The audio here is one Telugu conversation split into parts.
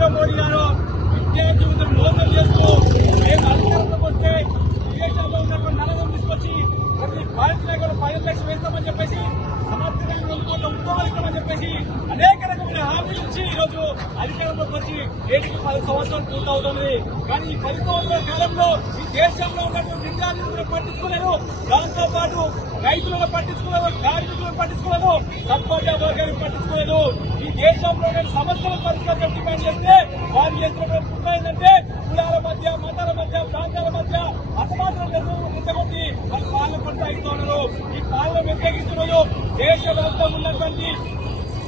నరేంద్ర మోడీ గారు విద్యార్థులను మోసం చేస్తూ మేము అధికారంలోకి వస్తే విదేశాల్లో ఉన్నటువంటి నగరం తీసుకొచ్చి ప్రతి భారత నగరం 10 లక్షలు వేస్తామని చెప్పేసి సంవత్సరానికి 2 కోట్ల ఉద్యోగాలు ఇస్తామని చెప్పేసి అనేక రకమైన హామీలు ఇచ్చి ఈరోజు అధికారంలోకి వచ్చి ఏటికి 10 సంవత్సరాలు పూర్తవుతుంది. కానీ ఈ 10 సంవత్సరాల కాలంలో ఈ దేశంలో ఉన్నటువంటి విద్యార్థులను పట్టించుకోలేదు, దాంతో పాటు రైతులను పట్టించుకోలేదు, కార్మికులను పట్టించుకోలేదు, సబ్బండ వర్గాన్ని పట్టించుకోలేదు. ఈ దేశంలో సమస్యల పరిష్కారం డిమాండ్ చేస్తే వారు చేస్తున్న కుట్ర ఏంటంటే కులాల మధ్య, మతాల మధ్య, ప్రాంతాల మధ్య అసమానతలు ముట్టగొట్టి వాళ్ళ పాలన కొనసాగిస్తూ ఉన్నారు. ఈ పాలన వ్యతిరేకిస్తున్నారు. దేశవ్యాప్తంగా ఉన్నటువంటి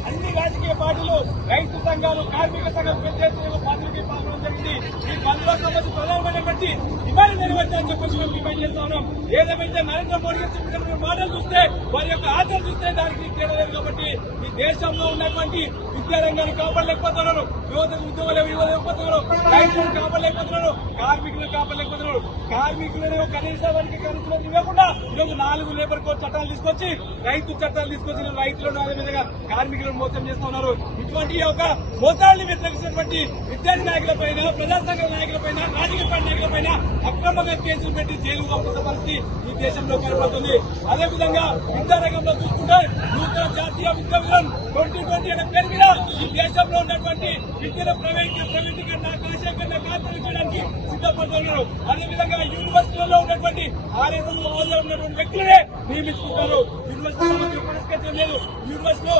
అన్ని రాజకీయ పార్టీలు, రైతు సంఘాలు, కార్మిక సంఘాలు పెద్ద ఎత్తున పార్టీలకి పాల్గొనడం జరిగింది. ఈ బంద్లో సంబంధించి ప్రధానమైనటువంటి డిమాండ్ నెరవేర్చాలని చెప్పేసి మేము డిమాండ్ చేస్తా ఉన్నాం. ఏదేమైతే నరేంద్ర మోడీ గారు చెప్పిన మాటలు చూస్తే, వారి యొక్క ఆచరణ చూస్తే దానికి తేడలేదు. కాబట్టి ఈ దేశంలో ఉన్నటువంటి విద్యారంగాన్ని కాపాడలేకపోతున్నారు, యువతకు ఉద్యోగాలు ఇవ్వలేకపోతున్నారు, రైతులను కాపాడలేకపోతున్నారు, కార్మికులను కాపాడలేకపోతున్నారు. కార్మికులను కనీసానికి కనీసం ఇవ్వకుండా ఈరోజు 4 లేబర్ కోడ్ చట్టాలు తీసుకొచ్చి, రైతు చట్టాలు తీసుకొచ్చి రైతులను అదేవిధంగా కార్మికులను మోసం చేస్తా ఉన్నారు. ఇటువంటి ఒక మోసాలను వ్యతిరేకించినటువంటి విద్యార్థి నాయకులపైన, ప్రజా సంఘాల నాయకులపైన, రాజకీయ పార్టీ నాయకులపైన అక్రమంగా కేసులు పెట్టి జైలు పంపించే పరిస్థితి ఈ దేశంలో కనబడుతుంది. అదేవిధంగా విద్యారంగంలో చూసుకుంటే నూతన జాతీయ విద్యా విధానం 2020 అనే పేరు మీద ఈ దేశంలో ఉన్నటువంటి విద్యను ప్రైవేటీకరణ, కాశీకరణ, ఖాతరు చేయడానికి సిద్ధపడుతున్నారు. అదేవిధంగా యూనివర్సిటీలలో ఉన్నటువంటి RSS హోదాలో ఉన్నటువంటి వ్యక్తులనే నియమించుకుంటారు. యూనివర్సిటీ పరిష్కరించడం లేదు. యూనివర్సిటీలో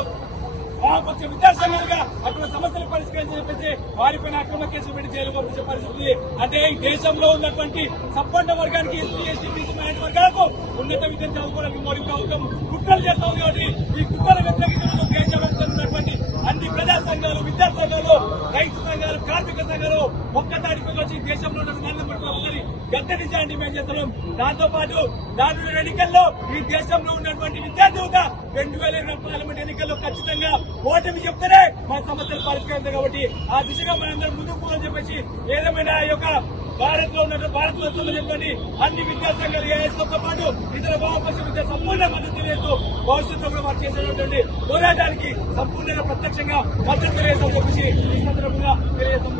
వామపక్ష విద్యాసంఘాలుగా అటువంటి సమస్యలు పరిష్కరించని చెప్పేసి వారిపైన అక్రమ కేసులు పెట్టి జైలు పంపించే పరిస్థితి. అంటే ఈ దేశంలో ఉన్నటువంటి సబ్బండ వర్గానికి, ఎస్సీ, ఎస్టీ, బీసీ మైనారిటీ వర్గాలకు ఉన్నత విద్యను చదువుకోవడానికి మోడీ ప్రభుత్వం కుట్రలు చేస్తా ఉంది. కాబట్టి ఈ కుట్రలు వ్యతిరేకించడంలో దేశవ్యాప్తంగా ఉన్నటువంటి అన్ని ప్రజా సంఘాలు, విద్యా సంఘాలు, రైతు సంఘాలు, కార్మిక సంఘాలు ఒక్కతాడికి వచ్చి దేశంలో ఉన్న నరేంద్ర మోడీ ప్రభుత్వాన్ని గద్దెదించాలని డిమాండ్ చేస్తున్నాం. దాంతో పాటు రానున్న ఎన్నికల్లో ఈ దేశంలో ఉన్నటువంటి విద్యార్థి యువత 2020 పార్లమెంట్ ఎన్నికల్లో ఖచ్చితంగా ఓటమి చెప్తేనే మన సమస్యలు పరిష్కరించారు. కాబట్టి ఆ దిశగా మనందరం ముందుకు పోవాలని చెప్పేసి ఏదేమైనా ఈ యొక్క భారత్ లో చెప్పండి అన్ని విద్యా సంఘాలు ఏఐఎస్తో పాటు ఇతర వామపక్ష విద్య సంపూర్ణ మద్దతు తెలియజేస్తూ భవిష్యత్తులో కూడా వారు చేసేటువంటి పోరాటానికి సంపూర్ణంగా ప్రత్యక్షంగా మద్దతు తెలియజేస్తామని చెప్పేసి ఈ సందర్భంగా తెలియజేస్తాం.